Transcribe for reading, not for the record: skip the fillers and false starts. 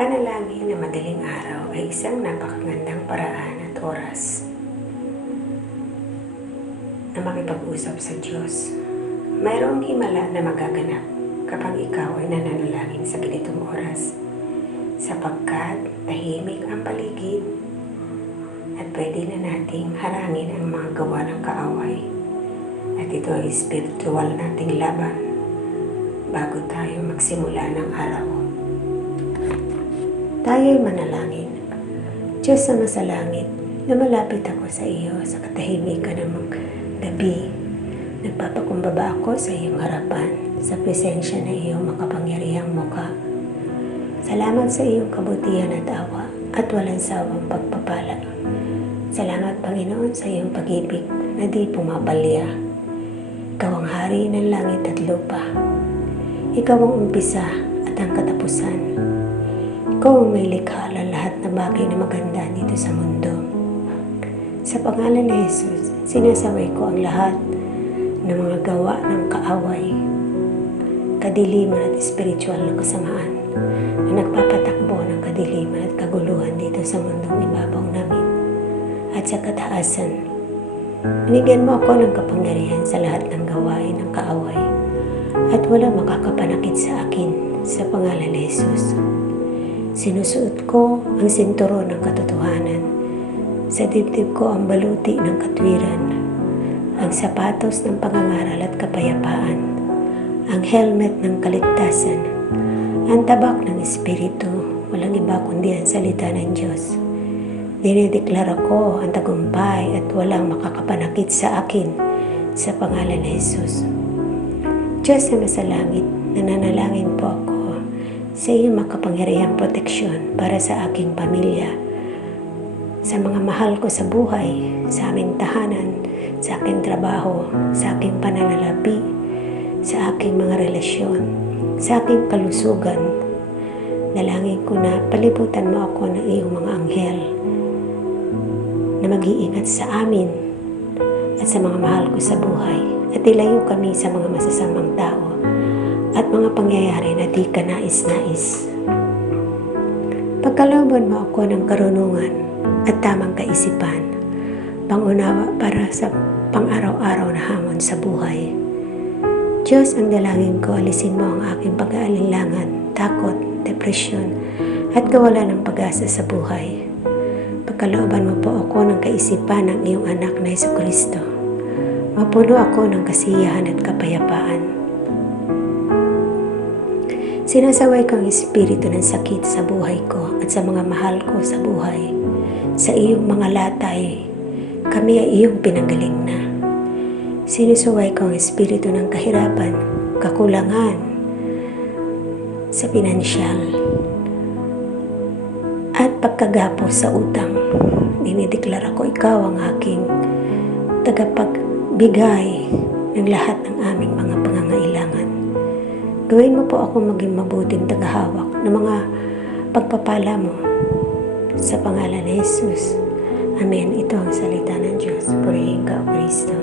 Panalangin na madaling araw ay isang napakagandang paraan at oras na makipag-usap sa Diyos. Mayroong himala na magaganap kapag ikaw ay nananalangin sa ganitong oras, sapagkat tahimik ang paligid at pwede na nating harangin ang mga gawa ng kaaway. At ito ay spiritual nating laban bago tayo magsimula ng araw. Tayo'y manalangin. Diyos na sa langit, lumalapit ako sa iyo sa katahimikan ng gabi. Nagpapakumbaba ako sa iyong harapan, sa presensya ng iyong makapangyarihang mukha. Salamat sa iyong kabutihan at awa at walang sawang pagpapala. Salamat, Panginoon, sa iyong pag-ibig na di pumabalya. Ikaw ang hari ng langit at lupa. Ikaw ang umpisa at ang katapusan. Ikaw ang may likha ng lahat na bagay na maganda dito sa mundo. Sa pangalan ni Jesus, sinasaway ko ang lahat ng mga gawa ng kaaway, kadiliman at spiritual na kasamaan na nagpapatakbo ng kadiliman at kaguluhan dito sa mundong ibabaw namin at sa kataasan. Binigyan mo ako ng kapangyarihan sa lahat ng gawain ng kaaway at walang makakapanakit sa akin sa pangalan ni Jesus. Sinusuot ko ang sinturon ng katotohanan. Sa dibdib ko ang baluti ng katwiran, ang sapatos ng pangangaral at kapayapaan, ang helmet ng kaligtasan, ang tabak ng Espiritu, walang iba kundi ang salita ng Diyos. Dinideklara ko ang tagumpay at walang makakapanakit sa akin sa pangalan ni Jesus. Diyos na nasa langit, nananalangin po ako sa iyong makapangyarihang proteksyon para sa aking pamilya, sa mga mahal ko sa buhay, sa aming tahanan, sa aking trabaho, sa aking pananalapi, sa aking mga relasyon, sa aking kalusugan. Dalangin ko na palibutan mo ako ng iyong mga anghel na mag-iingat sa amin at sa mga mahal ko sa buhay, at ilayo kami sa mga masasamang tao at mga pangyayari na di ka nais-nais. Pagkalooban mo ako ng karunungan at tamang kaisipan, pangunawa para sa pang-araw-araw na hamon sa buhay. Diyos, ang dalangin ko, alisin mo ang aking pag-aalinlangan, takot, depresyon, at kawalan ng pag-asa sa buhay. Pagkalooban mo po ako ng kaisipan ng iyong anak na Jesucristo. Mapuno ako ng kasiyahan at kapayapaan. Sinasaway ko ang espiritu ng sakit sa buhay ko at sa mga mahal ko sa buhay. Sa iyong mga latay, kami ay iyong pinanggaling na. Sinasaway ko ang espiritu ng kahirapan, kakulangan sa pinansyal at pagkagapos sa utang. Dinideklara ko ikaw ang aking tagapagbigay ng lahat ng aming mga pangangailangan. Gawin mo po ako maging mabuting tagahawak ng mga pagpapala mo. Sa pangalan ni Jesus. Amen. Ito ang salita ng Diyos. Purihin ka, O Kristo.